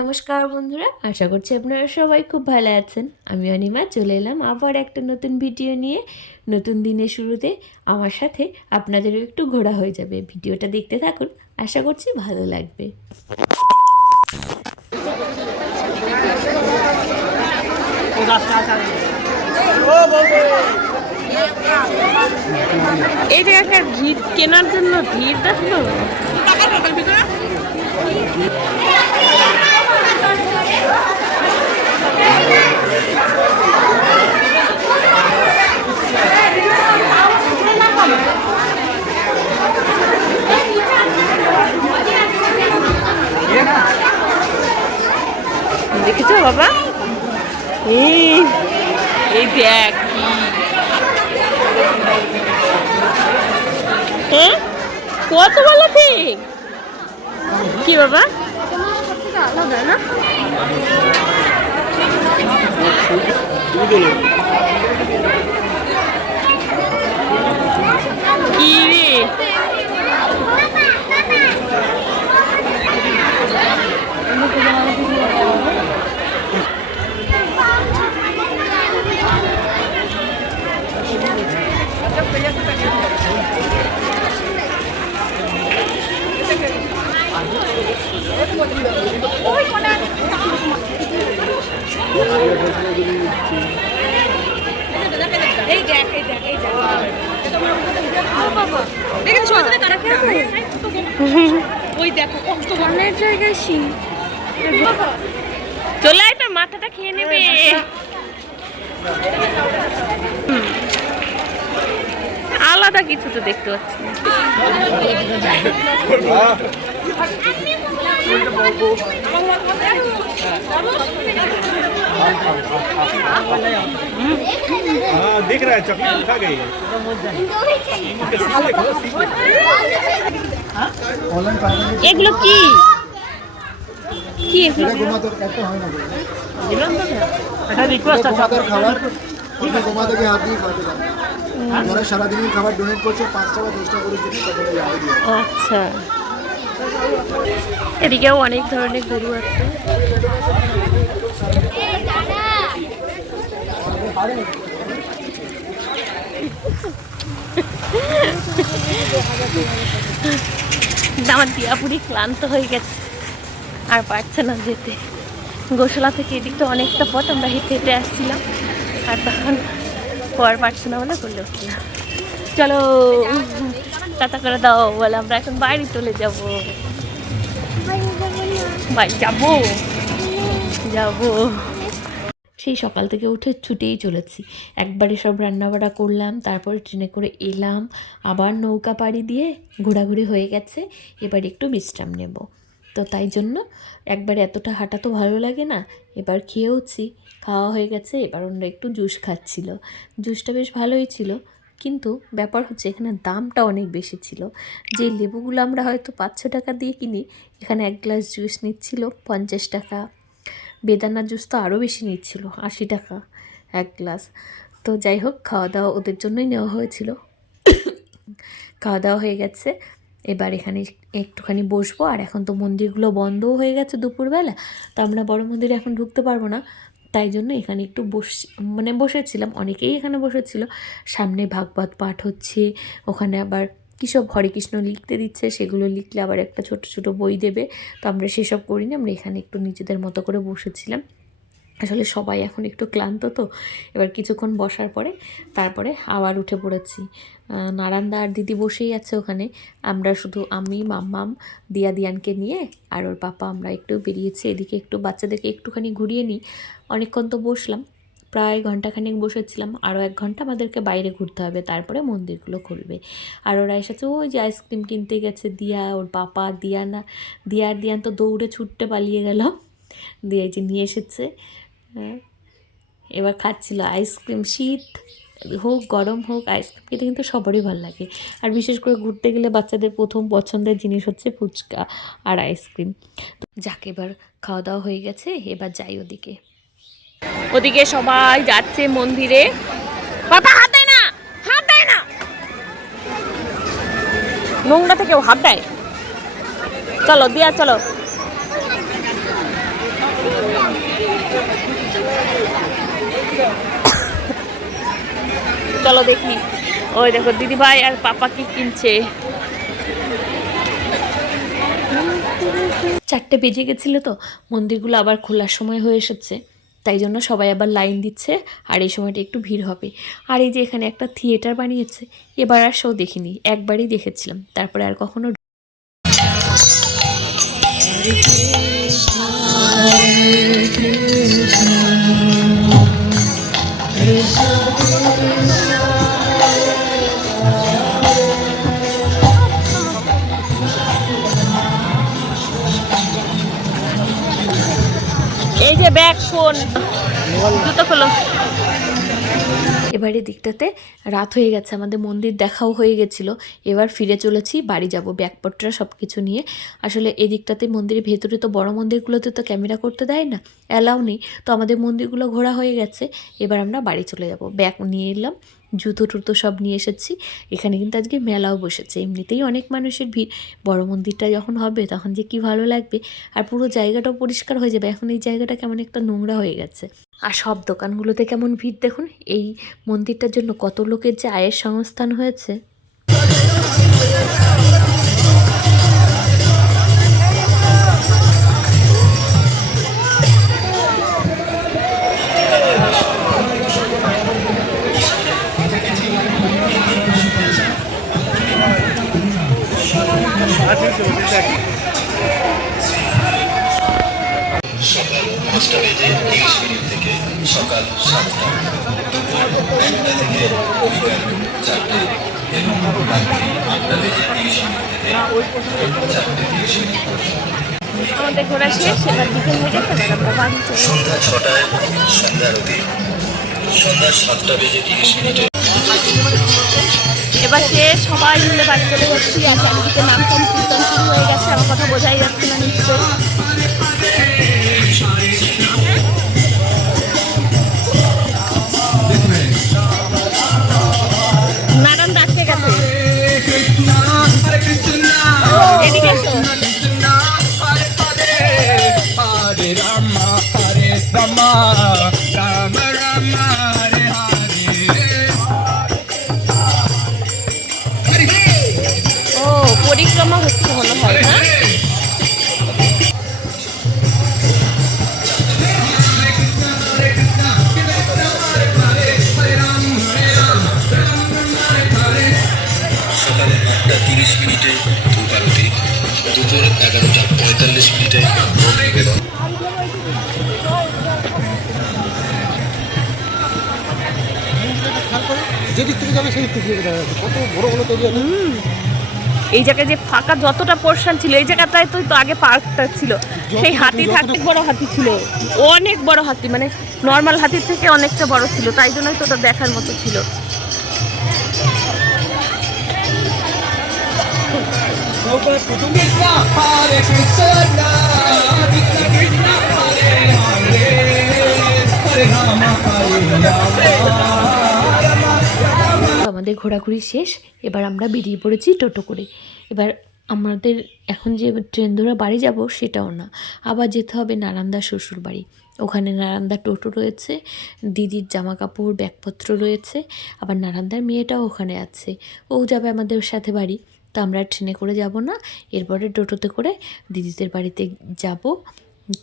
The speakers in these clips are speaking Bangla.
নমস্কার বন্ধুরা আশা করছি আপনারা সবাই খুব ভালো আছেন। আমি অনিমা চলে এলাম আবার একটা নতুন ভিডিও নিয়ে। নতুন দিনের শুরুতে আমার সাথে আপনাদেরও একটু ঘোরা হয়ে যাবে। ভিডিওটা দেখতে থাকুন আশা করছি ভালো লাগবে। এই জায়গাটার ভিড় কেনার জন্য ভিড় দেখল দেখেছ বাবা? এই এই দেখ। হ্যাঁ? কত ভালো ঠিক কি বাবা? আলাদা না কি রে ওই দেখো কত অনেক জায়গায় সিং চলে আয় তোর মাথাটা খেয়ে নেবে হুম। আলাদা কিছু তো দেখতে পাচ্ছি না। हाँ दिख रहा है चॉकलेट खा गई है এগুলো কি? কি এগুলো? হয় সারাদিনের খাবার ডোনেট করছে পাঁচটা বা দশটা করে আচ্ছা। এদিকেও অনেক ধরনের গরু আছে। আমার দিয়াপুরি ক্লান্ত হয়ে গেছে। আর পারছে না যেতে। গোসলা থেকে এদিকটা অনেকটা পথ আমরা হেঁটে হেঁটে আসছিলাম। আর তখন পর পারছে না বলে করলে উঠল চলো টাটা করে দাও বলে আমরা এখন বাইরে চলে যাব। বাড়ি যাব? যাব। সেই সকাল থেকে উঠে ছুটেই চলেছি। একবারে সব রান্নাবাড়া করলাম, তারপরে ট্রেনে করে এলাম, আবার নৌকা পাড়ি দিয়ে ঘোরাঘুরি হয়ে গেছে, এবার একটু বিশ্রাম নেব। তো তাই জন্য একবারে এতটা হাঁটা তো ভালো লাগে না, এবার খেয়েওছি, খাওয়া হয়ে গেছে, এবার ওরা একটু জুস খাচ্ছিল। জুসটা বেশ ভালোই ছিল, কিন্তু ব্যাপার হচ্ছে এখানে দামটা অনেক বেশি ছিল। যে লেবুগুলো আমরা হয়তো পাঁচশো টাকা দিয়ে কিনি, এখানে এক গ্লাস জুস নিচ্ছিল পঞ্চাশ টাকা বেদানা জুস তো আরও বেশি নিচ্ছিল, আশি টাকা এক গ্লাস। তো যাই হোক খাওয়া দাওয়া ওদের জন্যই নেওয়া হয়েছিল। খাওয়া দাওয়া হয়ে গেছে। এবার এখানে একটুখানি বসবো। আর এখন তো মন্দিরগুলো বন্ধও হয়ে গেছে দুপুরবেলা। তো আমরা বড় মন্দিরে এখন ঢুকতে পারব না। তাই জন্য এখানে একটু বস মানে বসেছিলাম। অনেকেই এখানে বসেছিল। সামনে ভাগবত পাঠ হচ্ছে। ওখানে আবার কী সব হরে কৃষ্ণ লিখতে দিচ্ছে সেগুলো লিখলে আবার একটা ছোট ছোট বই দেবে। তো আমরা সেসব করিনি আমরা এখানে একটু নিজেদের মতো করে বসেছিলাম। আসলে সবাই এখন একটু ক্লান্ত তো, এবার কিছুক্ষণ বসার পরে তারপরে আবার উঠে পড়েছি। নারান্দা আর দিদি বসেই আছে ওখানে। আমরা শুধু আমি, মাম্মাম, দিয়া দিয়ানকে নিয়ে আর ওর পাপা, আমরা একটু বেরিয়েছি। এদিকে একটু বাচ্চাদেরকে একটুখানি ঘুরিয়ে নিই। অনেকক্ষণ তো বসলাম। প্রায় ঘন্টাখানেক বসেছিলাম। আরও এক ঘণ্টা আমাদেরকে বাইরে ঘুরতে হবে, তারপরে মন্দিরগুলো খুলবে। আর ওরা এসেছে, ওই যে আইসক্রিম কিনতে গেছে দিয়া, ওর পাপা দিয়ানা না আর দিয়ান তো দৌড়ে ছুটতে পালিয়ে গেল দিয়ে যে নিয়ে এসেছে। হ্যাঁ। এবার খাচ্ছিল আইসক্রিম, শীত, হোক গরম হোক, আইসক্রিম খেতে কিন্তু সবারই ভালো লাগে। আর বিশেষ করে ঘুরতে গেলে বাচ্চাদের প্রথম পছন্দের জিনিস হচ্ছে ফুচকা আর আইসক্রিম। যাকে, এবার খাওয়া দাওয়া হয়ে গেছে, এবার যাই ওদিকে। ওদিকে সবাই যাচ্ছে মন্দিরে। হাত দেয় না, হাত দেয় না। নোংরা থেকেও হাত দেয়। চলো, দিয়া, চলো। চলো দেখি। ওই দেখো দিদি ভাই আর পাপা কি কিনছে। চারটে বেজে গেছিল তো, মন্দিরগুলো আবার খোলার সময় হয়ে এসেছে। তাই জন্য সবাই আবার লাইন দিচ্ছে আর এই সময়টা একটু ভিড় হবে। আর এই যে এখানে একটা থিয়েটার বানিয়েছে, এবার আর শো দেখিনি, একবারই দেখেছিলাম, তারপরে আর কখনো যে ব্যাগ ফোন জুতো খোলো। এবারে দিকটাতে রাত হয়ে গেছে, আমাদের মন্দির দেখাও হয়ে গেছিল। এবার ফিরে চলেছি, বাড়ি যাব, ব্যাগপত্র সব কিছু নিয়ে। আসলে এই দিকটাতে মন্দিরের ভেতরে তো বড় মন্দিরগুলোতে তো ক্যামেরা করতে দেয় না, অ্যালাউ নেই। তো আমাদের মন্দিরগুলো ঘোরা হয়ে গেছে, এবার আমরা বাড়ি চলে যাব। ব্যাগ নিয়ে এলাম জুতো টুতো সব নিয়ে এসেছি। এখানে কিন্তু আজকে মেলাও বসেছে। এমনিতেই অনেক মানুষের ভিড়। বড় মন্দিরটা যখন হবে, তখন যে কি ভালো লাগবে আর পুরো জায়গাটাও পরিষ্কার হয়ে যাবে। এখন এই জায়গাটা কেমন একটা নোংরা হয়ে গেছে। আর সব দোকানগুলোতে কেমন ভিড় দেখুন? এই মন্দিরটার জন্য কত লোকের যে আয়ের সংস্থান হয়েছে। আমাদের ঘোরা শেষ এবার বিকেল হয়ে গেছে এবার আমরা বাড়ি চলে সন্ধ্যা ছটায় সন্ধ্যা আরতি। সন্ধ্যা সাতটা বেজে তিরিশ মিনিটে। এবার সে সবাই মিলে বাড়ি চলে যাচ্ছি আর চারিদিকে নাম কম কীর্তন শুরু হয়ে গেছে আমার কথা বোঝাই যাচ্ছে না নিশ্চয়ই। যেদিক থেকে যাবে সেই দিক থেকে কত বড় বড় তৈরি আছে এই জায়গায় যে ফাঁকা যতটা পোর্শন ছিল এই জায়গাটায় তো তো আগে পার্কটা ছিল। সেই হাতি থাকতে বড় হাতি ছিল। অনেক বড় হাতি মানে নর্মাল হাতির থেকে অনেকটা বড় ছিল তাই জন্যই তো ওটা দেখার মতো ছিল। Hare আমাদের ঘোরাঘুরি শেষ, এবার আমরা বেরিয়ে পড়েছি টোটো করে। এবার আমাদের এখন যে ট্রেন ধরে বাড়ি যাব সেটাও না। আবার যেতে হবে নারান্দা শ্বশুর বাড়ি। ওখানে নারান্দার টোটো রয়েছে, দিদির জামা কাপড় ব্যাগপত্র রয়েছে, আবার নারান্দার মেয়েটাও ওখানে আছে। ও যাবে আমাদের সাথে বাড়ি। তো আমরা ট্রেনে করে যাব না। এরপরে টোটোতে করে দিদিদের বাড়িতে যাব।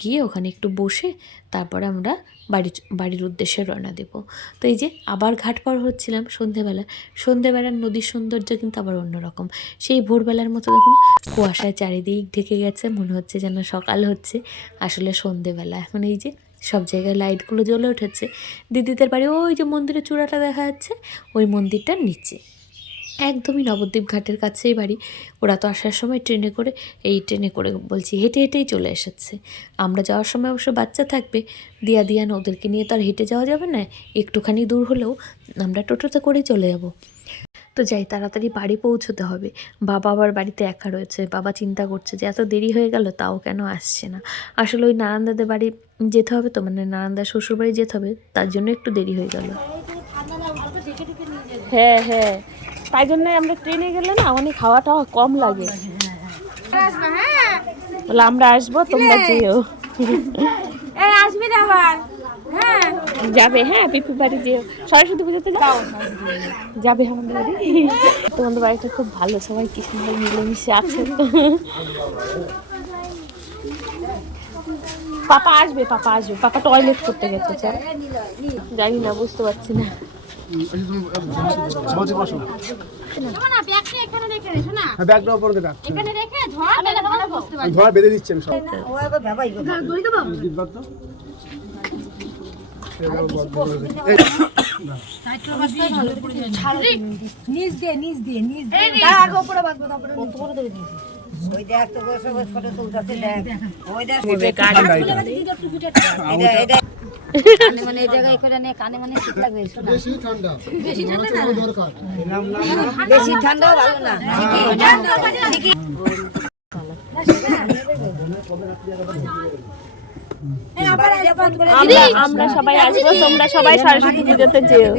গিয়ে ওখানে একটু বসে তারপরে আমরা বাড়ি বাড়ির উদ্দেশ্যে রওনা দেব। তো এই যে আবার ঘাট পার হচ্ছিলাম সন্ধেবেলা। সন্ধেবেলার নদীর সৌন্দর্য কিন্তু আবার অন্যরকম সেই ভোরবেলার মতো দেখুন কুয়াশায় চারিদিক ঢেকে গেছে, মনে হচ্ছে যেন সকাল হচ্ছে। আসলে সন্ধেবেলা। এখন এই যে সব জায়গায় লাইটগুলো জ্বলে উঠেছে। দিদিদের বাড়ি, ওই যে মন্দিরের চূড়াটা দেখা যাচ্ছে, ওই মন্দিরটার নিচে। একদমই নবদ্বীপ ঘাটের কাছেই বাড়ি। ওরা তো আসার সময় ট্রেনে করে এই ট্রেনে করে বলছি হেঁটে হেঁটেই চলে এসেছে। আমরা যাওয়ার সময় অবশ্য বাচ্চা থাকবে দিয়া দিয়ান ওদেরকে নিয়ে তো আর হেঁটে যাওয়া যাবে না একটুখানি দূর হলেও আমরা টোটোতে করেই চলে যাব। তো যাই তাড়াতাড়ি বাড়ি পৌঁছতে হবে। বাবা আবার বাড়িতে একা রয়েছে বাবা চিন্তা করছে যে এত দেরি হয়ে গেল তাও কেন আসছে না। আসলে ওই নারান্দাদের বাড়ি যেতে হবে তো মানে নারান্দার শ্বশুর বাড়ি যেতে হবে তার জন্য একটু দেরি হয়ে গেল। হ্যাঁ হ্যাঁ। তাই জন্য আমরা ট্রেনে গেলে না অনেক হাওয়াটা কম লাগে। বলে আমরা আসব তোমরা যেও। আসবি না আবার। হ্যাঁ। যাবে হ্যাঁ পিপি বাড়ি যে সরস্বতী পুজোতে যাও। যাবে আমাদের বাড়ি। তোমাদের বাড়িটা খুব ভালো সবাই কি সুন্দর মিলেমিশে আছে। পাপা আসবে পাপা আসবে। পাপা টয়লেট করতে গেছে জানি না বুঝতে পারছি না। হ্যাঁ উপরে ধর বেঁধে দিচ্ছি আমি সব। দেবো? নিচ দিয়ে নিচ দিয়ে নিচ দিয়ে। আগে উপরে বাঁধবো তারপরে ধরে দিয়েছি ওই দেখ তো ফটো তুলতেছে দেখ। ওই দেখ। কানে মানে এই জায়গায় করে নে কানে মানে শীত লাগবে বেশি ঠান্ডা বেশি ঠান্ডা দরকার বেশি ঠান্ডাও ভালো না আমরা আমরা সবাই আসব তোমরা সবাই সরস্বতী পুজোতে যেও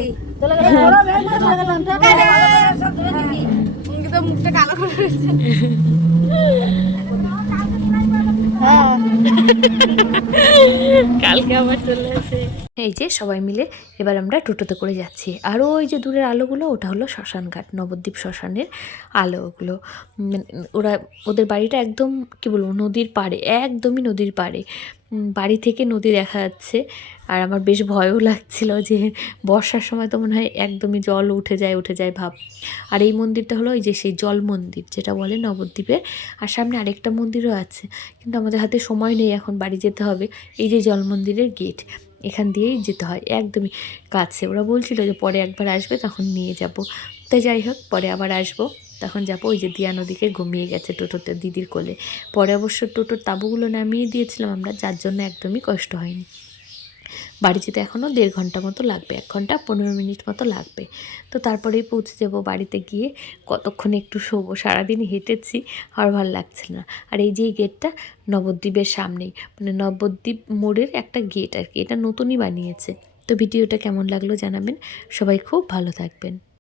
মুখটা কালো করে কালকে আবার চলে আসে। এই যে সবাই মিলে এবার আমরা টোটোতে করে যাচ্ছি। আর ওই যে দূরের আলোগুলো, ওটা হলো শ্মশান ঘাট, নবদ্বীপ শ্মশানের আলো ওগুলো ওরা, ওদের বাড়িটা একদম, কি বলব, নদীর পাড়ে, একদমই নদীর পাড়ে। বাড়ি থেকে নদী দেখা যাচ্ছে। আর আমার বেশ ভয়ও লাগছিল যে বর্ষার সময় তো মনে হয় একদমই জল উঠে যায় উঠে যায় ভাব। আর এই মন্দিরটা হলো ওই যে সেই জল মন্দির, যেটা বলে নবদ্বীপে। আর সামনে আরেকটা মন্দিরও আছে, কিন্তু আমাদের হাতে সময় নেই, এখন বাড়ি যেতে হবে। এই যে জল মন্দিরের গেট এখান দিয়েই যেতে হয়, একদমই কাছে। ওরা বলছিল যে পরে একবার আসবে, তখন নিয়ে যাব। তাই যাই হোক, পরে আবার আসব। তখন যাব, ওই যে দিয়া নদীকে ঘুমিয়ে গেছে টোটোতে দিদির কোলে। পরে অবশ্য টোটোর তাঁবুগুলো নামিয়ে দিয়েছিলাম আমরা, যার জন্য একদমই কষ্ট হয়নি। বাড়ি যেতে এখনও দেড় ঘণ্টা মতো লাগবে, এক ঘণ্টা পনেরো মিনিট মতো লাগবে। তো তারপরেই পৌঁছে যাব বাড়িতে গিয়ে। কতক্ষণ একটু শোবো, সারাদিন হেঁটেছি, আর ভালো লাগছে না। আর এই যে গেটটা নবদ্বীপের সামনেই মানে নবদ্বীপ মোড়ের একটা গেট আর কি, এটা নতুনই বানিয়েছে। তো ভিডিওটা কেমন লাগল জানাবেন। সবাই খুব ভালো থাকবেন।